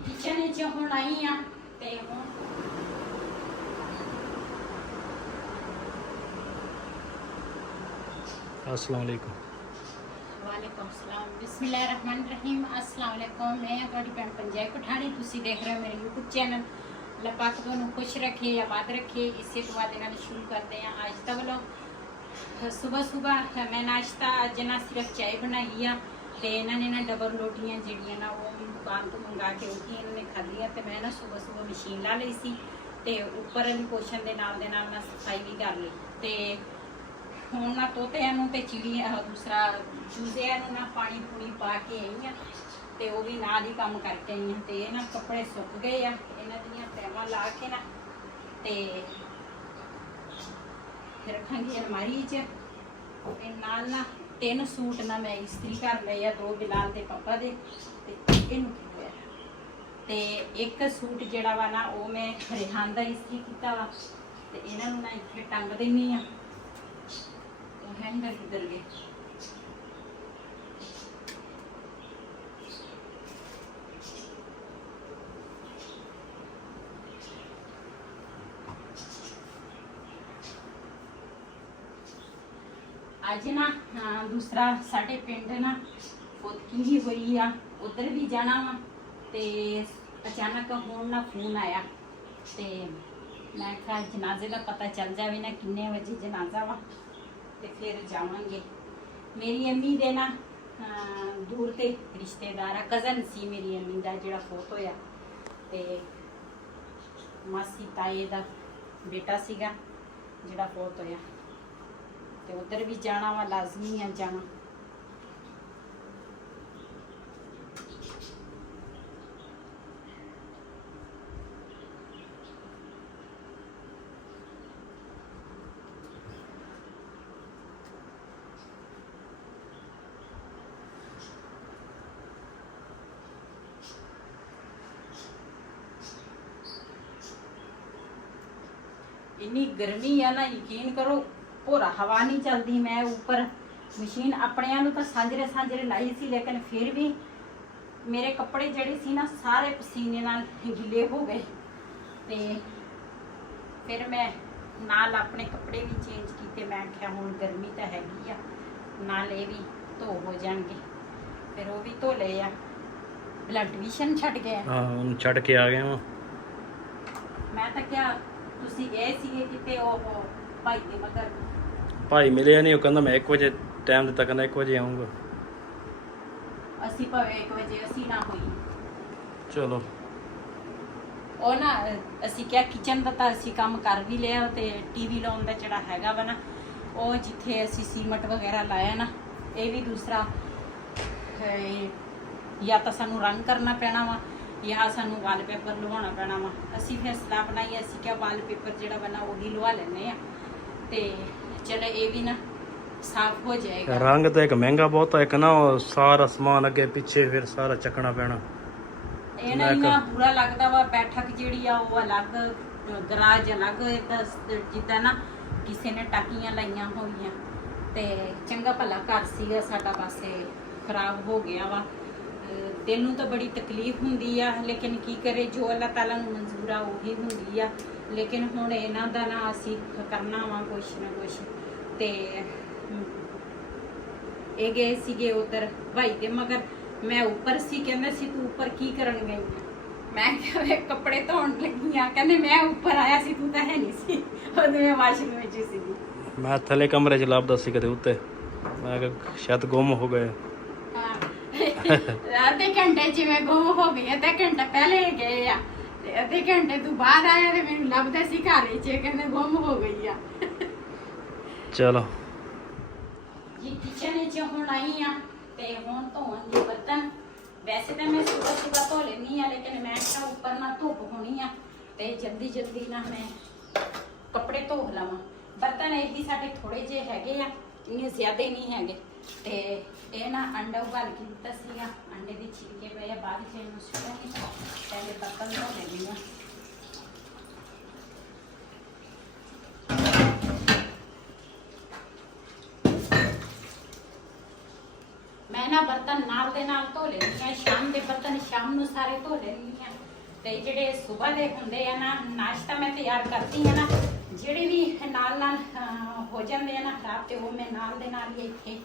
Kitchen च हुण आई हाँ ते हुण अस्सलाम वालेकुम। वालेकुम सलाम बिस्मिल्लाहिर्रहमानिर्रहीम अस्सलाम वालेकुम। मैं ਤੁਹਾਡੀ ਭੈਣ ਪੰਜੈਬ ਪਠਾਣੀ। ਤੁਸੀਂ ਦੇਖ ਰਹੇ ਹੋ ਮੇਰੇ YouTube ਚੈਨਲ। ਅੱਲਾਹ ਪਾਕ ਤੁਹਾਨੂੰ ਖੁਸ਼ ਰੱਖੇ ਆਬਾਦ ਰੱਖੇ। ਇਸੇ ਦੁਆ ਦੇ ਨਾਲ ਸ਼ੁਰੂ ਕਰਦੇ ਹਾਂ ਅੱਜ ਦਾ ਵਲੋਗ। ਸੁਬਹ ਸੁਬਹ ਮੈਂ ਨਾਸ਼ਤਾ ਅੱਜ ਨਾ ਸਿਰਫ ਚਾय ਬਣਾਈ ਆ ਤੇ ਇਹਨਾਂ ਨੇ ਨਾ ਡਬਲ ਰੋਟੀਆਂ ਜਿਹੜੀਆਂ ਨਾ ਉਹ ਦੁਕਾਨ ਤੋਂ ਮੰਗਾ ਕੇ ਉਹ ਇਹਨਾਂ ਨੇ ਖਾਧੀਆਂ ਤੇ ਮੈਂ ਨਾ ਸੁਬਹ ਸੁਬਹ ਮਸ਼ੀਨ ਲਾ ਲਈ ਸੀ ਤੇ ਉੱਪਰ ਵਾਲੀ ਪੋਸ਼ਨ ਦੇ ਨਾਲ ਮੈਂ ਸਫਾਈ ਵੀ ਕਰ ਲਈ ਤੇ ਹੁਣ ਨਾ ਤੋਤਿਆਂ ਨੂੰ ਤੇ ਚਿੜੀਆਂ ਦੂਸਰਾ ਚੂਜ਼ਿਆਂ ਨੂੰ ਨਾ ਪਾਣੀ ਪੂਣੀ ਪਾ ਕੇ ਆਈ ਆ ਤੇ ਉਹ ਵੀ ਨਾਲ ਹੀ ਕੰਮ ਕਰਕੇ ਆਈ ਆ ਤੇ ਇਹ ਨਾ ਕੱਪੜੇ ਸੁੱਕ ਗਏ ਆ ਇਹਨਾਂ ਦੀਆਂ ਤੈਵਾਂ ਲਾ ਕੇ ਨਾ ਤੇ ਫਿਰ ਰੱਖਾਂਗੀ ਅਲਮਾਰੀ 'ਚ ਤੇ ਨਾਲ ਨਾ 3 ਸੂਟ ਨਾ ਮੈਂ ਇਸਤਰੀ ਕਰ ਲਏ ਆ 2 ਬਿਲਾਲ ਦੇ ਪਾਪਾ ਦੇ ਤੇ ਇਹਨੂੰ ਕੀ ਹੋਇਆ ਤੇ ਇੱਕ ਸੂਟ ਜਿਹੜਾ ਵਾ ਨਾ ਉਹ ਮੈਂ ਰਿਹਾਨ ਦਾ ਇਸਤਰੀ ਕੀਤਾ ਵਾ ਤੇ ਇਹਨਾਂ ਨੂੰ ਨਾ ਇੱਥੇ ਟੰਗ ਦੇਣੀ ਆ हैंगर किधर गए आज ना दूसरा साढ़े पिंड ना फुदकी हुई आ उधर भी जाना वा ते अचानक हुण ना फोन आया ते मैं कहा जनाजे का पता चल जाए ना किन्ने बजे जनाजा वा ਤੇ ਫਿਰ ਜਾਵਾਂਗੇ। ਮੇਰੀ ਅੰਮੀ ਦੇ ਨਾ ਦੂਰ ਤੇ ਰਿਸ਼ਤੇਦਾਰ ਆ ਕਜ਼ਨ ਸੀ ਮੇਰੀ ਅੰਮੀ ਦਾ ਜਿਹੜਾ ਫੋਟ ਹੋਇਆ ਤੇ ਮਾਸੀ ਤਾਏ ਦਾ ਬੇਟਾ ਸੀਗਾ ਜਿਹੜਾ ਫੋਟ ਹੋਇਆ ਤੇ ਉਧਰ ਵੀ ਜਾਣਾ ਵਾ ਲਾਜ਼ਮੀ ਆ ਜਾਣਾ। इन्नी गर्मी है ना यकीन करो पूरा हवा नहीं चलती। मैं ऊपर मशीन अपने तो सांजरे सांजरे लाई सी लेकिन फिर भी मेरे कपड़े जड़े सी ना सारे पसीने नाल गिले हो गए ते फिर मैं नाल अपने कपड़े भी चेंज किए। मैं आख्या हुण गर्मी तो हैगी आ नाल ये भी धो हो जाएंगे फिर वो भी धो ले आ। ब्लड ट्यूशन छड़ गया हाँ छड़ के आ गए मैं तो क्या ਤੁਸੀਂ ਗਏ ਸੀਗੇ ਕਿਤੇ ਉਹ ਭਾਈ ਦੇ ਮਗਰ ਭਾਈ ਮਿਲਿਆ ਨਹੀਂ। ਉਹ ਕਹਿੰਦਾ ਮੈਂ 1 ਵਜੇ ਟਾਈਮ ਦਿੱਤਾ ਕਹਿੰਦਾ 1 ਵਜੇ ਆਉਂਗਾ। ਅਸੀਂ ਭਾਵੇਂ 1 ਵਜੇ ਅਸੀਂ ਨਾ ਹੋਈ ਚਲੋ ਉਹ ਨਾ ਅਸੀਂ ਕਿਹਾ ਕਿਚਨ ਦਾ ਤਾਂ ਅਸੀਂ ਕੰਮ ਕਰ ਵੀ ਲਿਆ ਤੇ ਟੀਵੀ ਲਾਉਣ ਦਾ ਜਿਹੜਾ ਹੈਗਾ ਵਾ ਨਾ ਉਹ ਜਿੱਥੇ ਅਸੀਂ ਸੀਮਟ ਵਗੈਰਾ ਲਾਇਆ ਨਾ ਇਹ ਵੀ ਦੂਸਰਾ ਜਾਂ ਤਾਂ ਸਾਨੂੰ ਰੰਗ ਕਰਨਾ ਪੈਣਾ ਵਾ ਜਾਂ ਸਾਨੂੰ ਵਾਲਪੇਪਰ ਲਵਾਉਣਾ ਪੈਣਾ ਵਾ। ਅਸੀਂ ਫਿਰ ਸਲਾਹ ਬਣਾਈ ਅਸੀਂ ਕਿਹਾ ਵਾਲਪੇਪਰ ਜਿਹੜਾ ਵਾ ਨਾ ਉਹੀ ਲਵਾ ਲੈਂਦੇ ਆ ਤੇ ਚਲੋ ਇਹ ਵੀ ਨਾ ਸਾਫ਼ ਹੋ ਜਾਏਗਾ। ਰੰਗ ਤਾਂ ਇੱਕ ਮਹਿੰਗਾ ਬਹੁਤ ਹੈ ਇੱਕ ਨਾ ਉਹ ਸਾਰਾ ਸਮਾਨ ਅੱਗੇ ਪਿੱਛੇ ਫਿਰ ਸਾਰਾ ਚੱਕਣਾ ਪੈਣਾ। ਇਹ ਨਾ ਇੰਨਾ ਬੁਰਾ ਲੱਗਦਾ ਵਾ ਬੈਠਕ ਜਿਹੜੀ ਆ ਉਹ ਅਲੱਗ ਗਰਾਜ ਅਲੱਗ ਜਿੱਦਾਂ ਨਾ ਕਿਸੇ ਨੇ ਟਾਕੀਆਂ ਲਾਈਆਂ ਹੋਈਆਂ ਤੇ ਚੰਗਾ ਭਲਾ ਘਰ ਸੀਗਾ ਸਾਡਾ ਪਾਸੇ ਖਰਾਬ ਹੋ ਗਿਆ ਵਾ। ਦਿਲ ਨੂੰ ਤਾਂ ਬੜੀ ਤਕਲੀਫ ਹੁੰਦੀ ਆ ਲੇਕਿਨ ਕੀ ਕਰੇ ਜੋ ਅੱਲਾਹ ਤਾਲਾ ਨੂੰ ਮਨਜ਼ੂਰ ਆ ਉਹੀ ਹੁੰਦੀ ਆ। ਲੇਕਿਨ ਹੁਣ ਇਹਨਾਂ ਦਾ ਨਾ ਅਸੀਂ ਕਰਨਾ ਵਾ ਕੁਛ ਨਾ ਕੁਛ ਤੇ ਇਹ ਗਏ ਸੀਗੇ ਉਧਰ ਭਾਈ ਦੇ ਮਗਰ ਮੈਂ ਉੱਪਰ ਸੀ ਕਹਿੰਦਾ ਸੀ ਤੂੰ ਉੱਪਰ ਕੀ ਕਰਨ ਗਈ ਮੈਂ ਕਿਹਾ ਵੇ ਕੱਪੜੇ ਧੋਣ ਲੱਗੀ ਆ ਕਹਿੰਦੇ ਮੈਂ ਉੱਪਰ ਆਇਆ ਸੀ ਤੂੰ ਤਾਂ ਹੈ ਨਹੀਂ ਸੀ ਉਹਦੇ ਮੈਂ ਵਾਸ਼ਰੂਮ ਵਿੱਚ ਸੀਗੀ। ਮੈਂ ਥੱਲੇ ਕਮਰੇ 'ਚ ਲੱਭਦਾ ਸੀ ਕਦੇ ਉੱਤੇ ਮੈਂ ਕਿਹਾ ਸ਼ਾਇਦ ਗੁੰਮ ਹੋ ਗਏ। ਅੱਧੇ ਘੰਟੇ ਜਿਵੇਂ ਗੁੰਮ ਹੋ ਗਏ ਅੱਧਾ ਘੰਟਾ ਪਹਿਲੇ ਗਏ ਆ ਤੇ ਅੱਧੇ ਘੰਟੇ ਤੋਂ ਬਾਅਦ ਆਇਆ ਤੇ ਮੈਨੂੰ ਲੱਭਦੇ ਸੀ ਘਰ ਵਿੱਚ ਕਹਿੰਦੇ ਗੁੰਮ ਹੋ ਗਈ ਆ। ਚਲੋ ਜੀ ਕਿਚਨ ਵਿੱਚ ਹੁਣ ਆਈ ਆ ਤੇ ਹੁਣ ਧੋਣਗੇ ਬਰਤਨ। ਵੈਸੇ ਤਾਂ ਮੈਂ ਸੁਬਹ ਧੋ ਲੈਂਦੀ ਆ ਲੇਕਿਨ ਮੈਂ ਕਿਹਾ ਉੱਪਰ ਨਾ ਧੁੱਪ ਹੋਣੀ ਆ ਤੇ ਜਲਦੀ ਜਲਦੀ ਨਾ ਮੈਂ ਕੱਪੜੇ ਧੋ ਲਵਾਂ। ਬਰਤਨ ਇਹੀ ਸਾਡੇ ਥੋੜੇ ਜਿਹੇ ਹੈਗੇ ਆ ਇੰਨੇ ਜ਼ਿਆਦਾ ਨਹੀਂ ਹੈਗੇ ਤੇ ਇਹ ਨਾ ਅੰਡਾ ਉਬਾਲ ਕੇ ਦਿੱਤਾ ਸੀਗਾ ਅੰਡੇ ਦੇ ਛਿਲਕੇ ਪਏ ਆ ਬਾਅਦ ਚ ਇਹਨੂੰ ਸੁੱਟਾਂਗੇ ਪਹਿਲੇ ਬਰਤਨ ਧੋ ਲੈਂਦੀ ਆ। ਮੈਂ ਨਾ ਪਹਿਲਾਂ ਬਰਤਨ ਨਾਲ ਦੇ ਨਾਲ ਧੋ ਲੈਂਦੀ ਆ, ਸ਼ਾਮ ਦੇ ਬਰਤਨ ਸ਼ਾਮ ਨੂੰ ਸਾਰੇ ਧੋ ਲੈਂਦੀ ਆ। ਤੇ ਜਿਹੜੇ ਸਵੇਰ ਦੇ ਹੁੰਦੇ ਆ ਨਾ, ਨਾਸ਼ਤਾ ਮੈਂ ਤਿਆਰ ਕਰਦੀ ਆ ਨਾ, ਜਿਹੜੇ ਵੀ ਨਾਲ ਨਾਲ ਹੋ ਜਾਂਦੇ ਆ ਨਾ ਖਰਾਬ, ਤੇ ਉਹ ਮੈਂ ਨਾਲ ਦੇ ਨਾਲ ਹੀ ਇੱਥੇ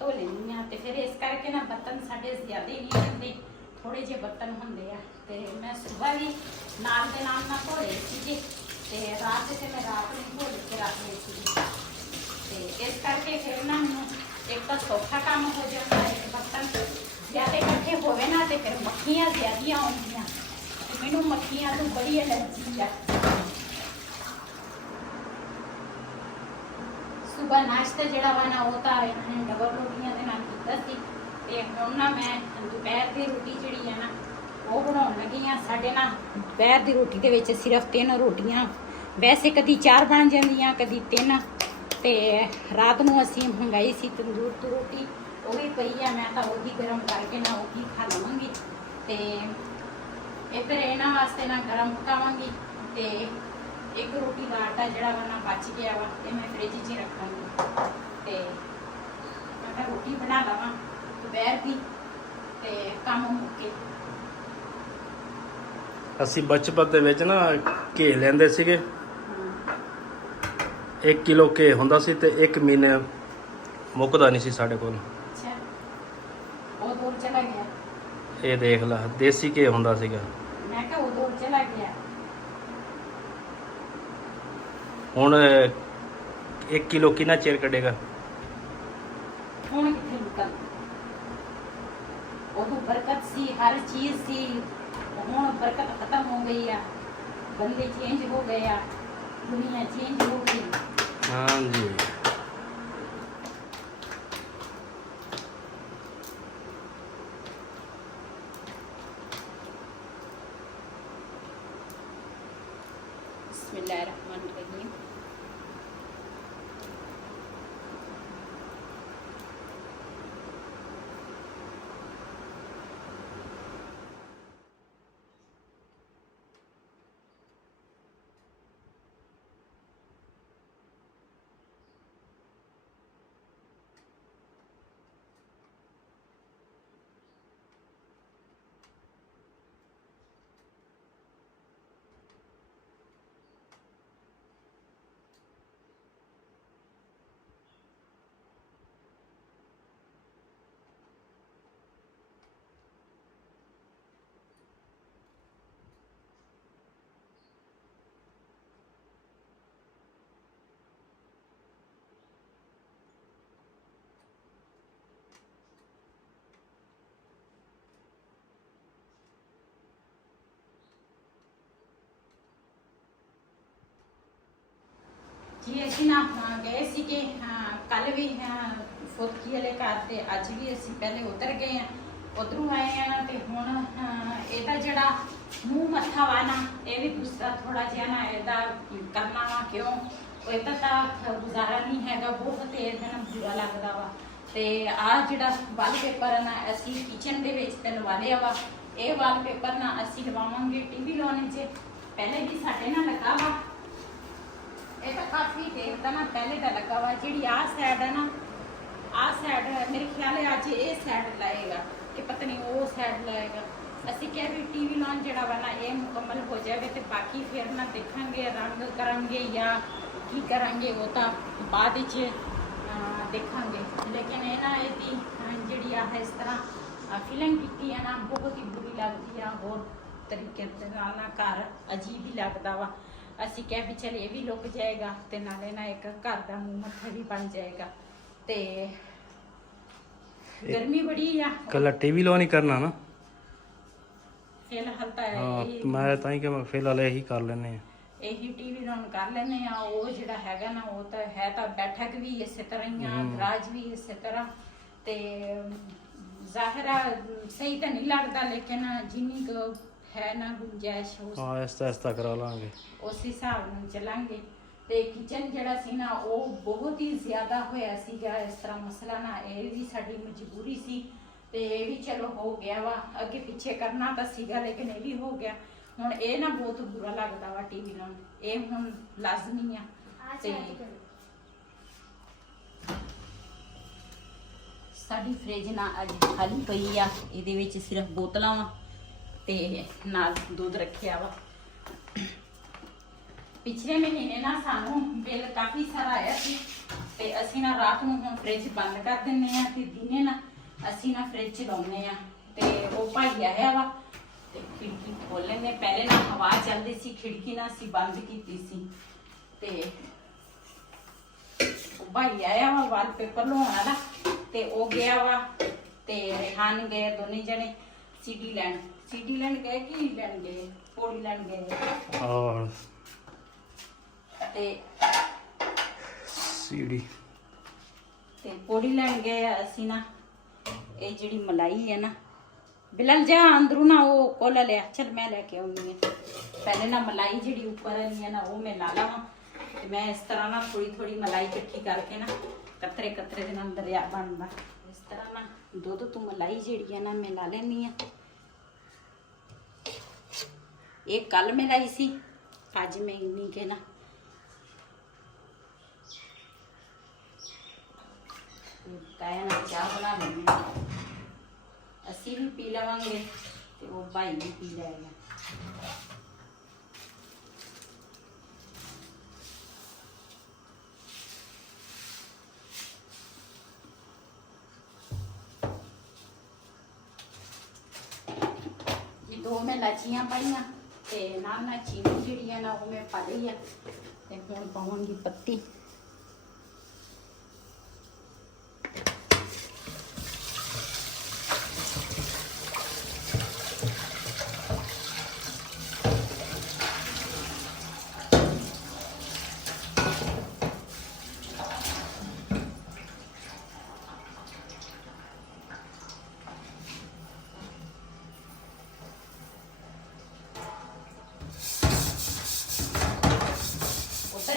ਧੋ ਲੈਂਦੀ ਆ। ਤੇ ਫਿਰ ਇਸ ਕਰਕੇ ਨਾ ਬਰਤਨ ਸਾਡੇ ਜ਼ਿਆਦਾ ਹੀ ਨਹੀਂ ਹੁੰਦੇ, ਥੋੜੇ ਜਿਹੇ ਬਰਤਨ ਹੁੰਦੇ ਆ। ਤੇ ਮੈਂ ਸਵੇਰ ਵੀ ਨਾਲ ਦੇ ਨਾਲ ਨਾ ਧੋ ਲਈ ਸੀਗੀ, ਤੇ ਰਾਤ ਤੇ ਮੈਂ ਰਾਤ ਨੂੰ ਧੋ ਕੇ ਰੱਖ ਲਈ ਸੀਗੀ। ਤੇ ਇਸ ਕਰਕੇ ਫਿਰ ਨਾ ਮੈਨੂੰ ਇੱਕ ਤਾਂ ਸੌਖਾ ਕੰਮ ਹੋ ਜਾਂਦਾ ਹੈ। ਬਰਤਨ ਜ਼ਿਆਦਾ ਇਕੱਠੇ ਹੋਵੇ ਨਾ ਤੇ ਫਿਰ ਮੱਖੀਆਂ ਜ਼ਿਆਦੀਆਂ ਆਉਂਦੀਆਂ, ਤੇ ਮੈਨੂੰ ਮੱਖੀਆਂ ਤੋਂ ਬੜੀ ਐਲਰਜੀ ਆ। ਸੁਬਹ ਨਾਸ਼ਤਾ ਜਿਹੜਾ ਵਾ ਨਾ ਉਹ ਤਾਂ ਡਬਲ ਰੋਟੀਆਂ ਦੇ ਨਾਲ ਕੀਤਾ ਸੀ, ਤੇ ਹੁਣ ਨਾ ਮੈਂ ਦੁਪਹਿਰ ਦੀ ਰੋਟੀ ਜਿਹੜੀ ਹੈ ਨਾ ਉਹ ਬਣਾਉਣ ਲੱਗੀ ਆ। ਸਾਡੇ ਨਾ ਦੁਪਹਿਰ ਦੀ ਰੋਟੀ ਦੇ ਵਿੱਚ ਸਿਰਫ 3 ਰੋਟੀਆਂ, ਵੈਸੇ ਕਦੀ 4 ਬਣ ਜਾਂਦੀਆਂ, ਕਦੀ 3। ਤੇ ਰਾਤ ਨੂੰ ਅਸੀਂ ਮੰਗਾਈ ਸੀ ਤੰਦੂਰ ਤੋਂ ਰੋਟੀ, ਉਹ ਵੀ ਪਈ ਆ, ਮੈਂ ਤਾਂ ਉਹੀ ਗਰਮ ਕਰਕੇ ਨਾ ਉਹੀ ਖਾ ਲਵਾਂਗੀ। ਤੇ ਇੱਧਰ ਇਹਨਾਂ ਵਾਸਤੇ ਨਾ ਗਰਮ ਪਕਾਵਾਂਗੀ। ਤੇ ਇੱਕ ਰੋਟੀ ਦਾ ਆਟਾ ਜਿਹੜਾ ਵਾ ਨਾ ਬਚ ਗਿਆ ਵਾ, ਤੇ ਮੈਂ ਫ੍ਰਿਜ 'ਚ ਹੀ ਰੱਖਾਂਗੀ। ਤੇ ਮੈਂ ਤਾਂ ਰੋਟੀ ਬਣਾ ਲਵਾਂ ਦੁਪਹਿਰ ਦੀ, ਤੇ ਕੰਮ ਮੁੱਕੇ। ਅਸੀਂ ਬਚਪਨ ਦੇ ਵਿੱਚ ਨਾ ਘੇ ਲੈਂਦੇ ਸੀਗੇ, 1 ਕਿਲੋ ਘੇ ਹੁੰਦਾ ਸੀ ਤੇ 1 ਮਹੀਨੇ ਮੁੱਕਦਾ ਨਹੀਂ ਸੀ ਸਾਡੇ ਕੋਲ। ਅੱਛਾ, ਉਹ ਦੂਰ ਚਲਾ ਗਿਆ। ਇਹ ਦੇਖ ਲਾ, ਦੇਸੀ ਘੇ ਹੁੰਦਾ ਸੀਗਾ। ਮੈਂ ਕਿਹਾ ਉਹ ਦੂਰ ਚਲਾ ਗਿਆ। ਹੁਣ 1 ਕਿਲੋ ਕਿੰਨਾ ਚਿਰ ਕੱਢੇਗਾ? ਹੁਣ ਕਿੱਥੇ ਨਿਕਲ, ਉਦੋਂ ਬਰਕਤ ਸੀ, ਹਰ ਚੀਜ਼ ਸੀ। ਹੁਣ ਬਰਕਤ ਖਤਮ ਹੋ ਗਈ ਆ, ਬੰਦੇ ਚੇਂਜ ਹੋ ਗਏ ਆ, ਦੁਨੀਆ ਚੇਂਜ ਹੋ ਗਈ। ਹਾਂਜੀ, बिस्मिल्लाहिर्रहमानिर्रहीम। ਜੀ ਅਸੀਂ ਨਾ ਗਏ ਸੀ ਕਿ ਕੱਲ ਵੀ ਫੋਕੀ ਵਾਲੇ ਘਰ, ਤੇ ਅੱਜ ਵੀ ਅਸੀਂ ਪਹਿਲੇ ਉਧਰ ਗਏ ਆ, ਉਧਰੋਂ ਆਏ ਆ ਨਾ। ਤੇ ਹੁਣ ਇਹਦਾ ਜਿਹੜਾ ਮੂੰਹ ਮੱਥਾ ਵਾ ਨਾ, ਇਹ ਵੀ ਦੂਸਰਾ ਥੋੜਾ ਜਿਹਾ ਨਾ ਇਹਦਾ ਕਰਨਾ ਵਾ। ਕਿਉਂ? ਉਹ ਇਹਦਾ ਤਾਂ ਗੁਜ਼ਾਰਾ ਨਹੀਂ ਹੈਗਾ, ਬਹੁਤ ਇਹਦਾ ਨਾ ਬੁਰਾ ਲੱਗਦਾ ਵਾ। ਤੇ ਆਹ ਜਿਹੜਾ ਵਾਲਪੇਪਰ ਨਾ ਅਸੀਂ ਕਿਚਨ ਦੇ ਵਿੱਚ ਤੇ ਲਵਾ ਲਿਆ ਵਾ। ਇਹ ਵਾਲਪੇਪਰ ਨਾ ਅਸੀਂ ਲਵਾਵਾਂਗੇ ਟੀਵੀ ਲਾਉਣੇ 'ਚ। ਪਹਿਲੇ ਵੀ ਸਾਡੇ ਨਾਲ ਲੱਗਾ ਵਾ, ਇਹ ਤਾਂ ਕਾਫੀ ਦੇਰ ਦਾ ਨਾ ਪਹਿਲੇ ਦਾ ਲੱਗਾ ਵਾ। ਜਿਹੜੀ ਆਹ ਸਾਈਡ ਹੈ ਨਾ, ਆਹ ਸਾਈਡ ਮੇਰੇ ਖਿਆਲ ਹੈ ਅੱਜ ਇਹ ਸਾਈਡ ਲਾਏਗਾ ਕਿ ਪਤਾ ਨਹੀਂ ਉਹ ਸਾਈਡ ਲਾਏਗਾ। ਅਸੀਂ ਕਿਹਾ ਵੀ ਟੀਵੀ ਲਾਉਣ ਜਿਹੜਾ ਵਾ ਨਾ ਇਹ ਮੁਕੰਮਲ ਹੋ ਜਾਵੇ, ਤੇ ਬਾਕੀ ਫਿਰ ਨਾ ਦੇਖਾਂਗੇ, ਰੰਗ ਕਰਾਂਗੇ ਜਾਂ ਕੀ ਕਰਾਂਗੇ, ਉਹ ਤਾਂ ਬਾਅਦ ਵਿੱਚ ਦੇਖਾਂਗੇ। ਲੇਕਿਨ ਇਹ ਨਾ ਇਹਦੀ ਜਿਹੜੀ ਆ ਇਸ ਤਰ੍ਹਾਂ ਫਿਲਿੰਗ ਕੀਤੀ ਹੈ ਨਾ, ਬਹੁਤ ਹੀ ਬੁਰੀ ਲੱਗਦੀ ਆ। ਹੋਰ ਤਰੀਕੇ ਦੇ ਨਾਲ ਨਾ ਘਰ ਅਜੀਬ ਹੀ ਲੱਗਦਾ ਵਾ। ਅਸੀਂ ਕਿਹਾ ਵੀ ਚਲ ਇਹ ਵੀ ਲੁਕ ਜਾਏਗਾ, ਤੇ ਨਾਲੇ ਨਾ ਇੱਕ ਘਰ ਦਾ ਮੂੰਹ ਮੱਥਾ ਵੀ ਬਣ ਜਾਏਗਾ। ਤੇ ਗਰਮੀ ਬੜੀ ਆ, ਕੱਲਾ ਟੀਵੀ ਲਾਉਣ ਹੀ ਕਰਨਾ ਨਾ ਫਿਲਹਾਲ ਤਾਂ ਹਾਂ। ਇਹੀ ਮੈਂ ਤਾਂ ਹੀ ਕਿ ਮੈਂ ਫਿਲਹਾਲ ਇਹੀ ਕਰ ਲੈਨੇ ਆ, ਇਹੀ ਟੀਵੀ ਲਾਉਣ ਕਰ ਲੈਨੇ ਆ। ਉਹ ਜਿਹੜਾ ਹੈਗਾ ਨਾ ਉਹ ਤਾਂ ਹੈ ਤਾਂ ਬੈਠਕ ਵੀ ਇਸੇ ਤਰ੍ਹਾਂ ਹੀ ਆ, ਦਰਾਜ ਵੀ ਇਸੇ ਤਰ੍ਹਾਂ। ਤੇ ਜ਼ਾਹਿਰਾ ਸਹੀ ਤਾਂ ਨਹੀਂ ਲੱਗਦਾ, ਲੇਕਿਨ ਜਿੰਨੀ ਕੁ ਹੈ ਨਾ ਗੁੰਜਾਇਸ਼ ਹਾਂ ਐਸਤਾ ਕਰਾ ਲਾਂਗੇ, ਉਸ ਹਿਸਾਬ ਨਾਲ ਚੱਲਾਂਗੇ। ਤੇ ਕਿਚਨ ਜਿਹੜਾ ਸੀ ਨਾ ਉਹ ਬਹੁਤ ਹੀ ਜ਼ਿਆਦਾ ਹੋਇਆ ਸੀਗਾ ਇਸ ਤਰ੍ਹਾਂ ਮਸਲਾ ਨਾ, ਇਹ ਵੀ ਸਾਡੀ ਮਜਬੂਰੀ ਸੀ। ਤੇ ਇਹ ਵੀ ਚਲੋ ਹੋ ਗਿਆ ਵਾ, ਅੱਗੇ ਪਿੱਛੇ ਕਰਨਾ ਤਾਂ ਸੀਗਾ ਲੇਕਿਨ ਇਹ ਵੀ ਹੋ ਗਿਆ। ਹੁਣ ਇਹ ਨਾ ਬਹੁਤ ਬੁਰਾ ਲੱਗਦਾ ਵਾ ਟੀਵੀ ਨਾਲ, ਇਹ ਹੁਣ ਲਾਜ਼ਮੀ ਆ। ਤੇ ਸਾਡੀ ਫ੍ਰਿਜ ਨਾ ਅੱਜ ਖਾਲੀ ਪਈ ਆ, ਇਹਦੇ ਵਿੱਚ ਸਿਰਫ ਬੋਤਲਾਂ ਵਾ ਤੇ ਨਾਲ ਦੁੱਧ ਰੱਖਿਆ ਵਾ। ਪਿਛਲੇ ਮਹੀਨੇ ਨਾ ਸਾਨੂੰ ਬਿੱਲ ਕਾਫੀ ਸਾਰਾ ਆਇਆ ਸੀ ਤੇ ਅਸੀਂ ਨਾ ਰਾਤ ਨੂੰ ਹੁਣ ਫ੍ਰਿਜ ਬੰਦ ਕਰ ਦਿੰਨੇ ਆ ਤੇ ਦਿਨੇ ਨਾ ਅਸੀਂ ਨਾ ਫ੍ਰਿਜ ਚਲਾਉਂਦੇ ਆ। ਤੇ ਉਹ ਭਾਈ ਆਇਆ ਵਾ ਤੇ ਖਿੜਕੀ ਖੋਲ ਲੈਂਦੇ। ਪਹਿਲੇ ਨਾ ਹਵਾ ਚੱਲਦੀ ਸੀ, ਖਿੜਕੀ ਨਾ ਅਸੀਂ ਬੰਦ ਕੀਤੀ ਸੀ ਤੇ ਉਹ ਭਾਈ ਆਇਆ ਵਾ ਵਾਲਪੇਪਰ ਲਵਾਉਣ ਵਾਲਾ ਤੇ ਉਹ ਗਿਆ ਵਾ ਤੇ ਰਿਹਾਨ ਗਏ ਦੋਨੇ ਜਣੇ ਸੀਡੀ ਲੈਣ ਗਏ ਕਿ ਲੈਣ ਗਏ, ਪੌੜੀ ਲੈਣ ਗਏ ਔਰ ਤੇ ਸੀਡੀ ਤੇ ਪੌੜੀ ਲੈਣ ਗਏ ਆ ਅਸੀਂ ਨਾ। ਇਹ ਜਿਹੜੀ ਮਲਾਈ ਹੈ ਨਾ, ਬਿਲਲ ਜਾ ਅੰਦਰੋਂ ਨਾ ਉਹ ਕੋਲ ਲਿਆ, ਚਲ ਮੈਂ ਲੈ ਕੇ ਆਉਂਦੀ ਹਾਂ। ਪਹਿਲੇ ਨਾ ਮਲਾਈ ਜਿਹੜੀ ਉੱਪਰ ਵਾਲੀ ਹੈ ਨਾ ਉਹ ਮੈਂ ਲਾ ਲਵਾਂ ਤੇ ਮੈਂ ਇਸ ਤਰ੍ਹਾਂ ਨਾ ਥੋੜੀ ਮਲਾਈ ਇਕੱਠੀ ਕਰਕੇ ਨਾ ਕਤਰੇ ਦੇ ਨਾਲ ਦਰਿਆ ਬਣਦਾ। ਇਸ ਤਰ੍ਹਾਂ ਨਾ ਦੁੱਧ ਤੋਂ ਮਲਾਈ ਜਿਹੜੀ ਹੈ ਨਾ ਮੈਂ ਲਾ ਲੈਣੀ ਆ। ਇਹ ਕੱਲ ਮੈਂ ਲਾਈ ਸੀ, ਅੱਜ ਮੈਂ ਇੰਨੀ ਕੇ ਨਾ ਕਾਇਆ ਨਾ ਚਾਹ ਬਣਾ ਲੈਂਦੇ ਹਾਂ। ਅਸੀਂ ਵੀ ਪੀ ਲਵਾਂਗੇ ਤੇ ਉਹ ਭਾਈ ਵੀ ਪੀ ਲੈਗਾ। ਇਹ ਦੋ ਮੈਂ ਲਾਚੀਆਂ ਪਾਈਆਂ ਤੇ ਨਾਲ ਚੀਨੀ ਜਿਹੜੀ ਹੈ ਨਾ ਉਹ ਮੈਂ ਪਾ ਲਈ ਆ ਤੇ ਹੁਣ ਪਾਵਾਂਗੀ ਪੱਤੀ।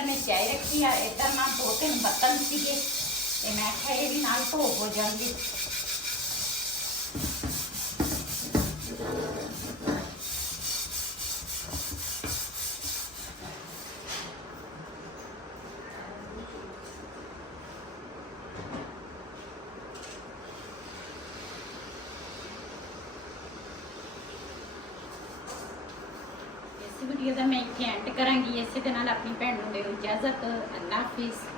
मैं चाय रखी है इधर ना 2-3 बर्तन सीगे ते मैं आख्या ये भी नाल धो हो जाएंगे। वीडियो का मैं इतने एंड करांगी। इसे दे नाल अपनी भैन नूं दिओ इजाजत। अल्लाह हाफिज़।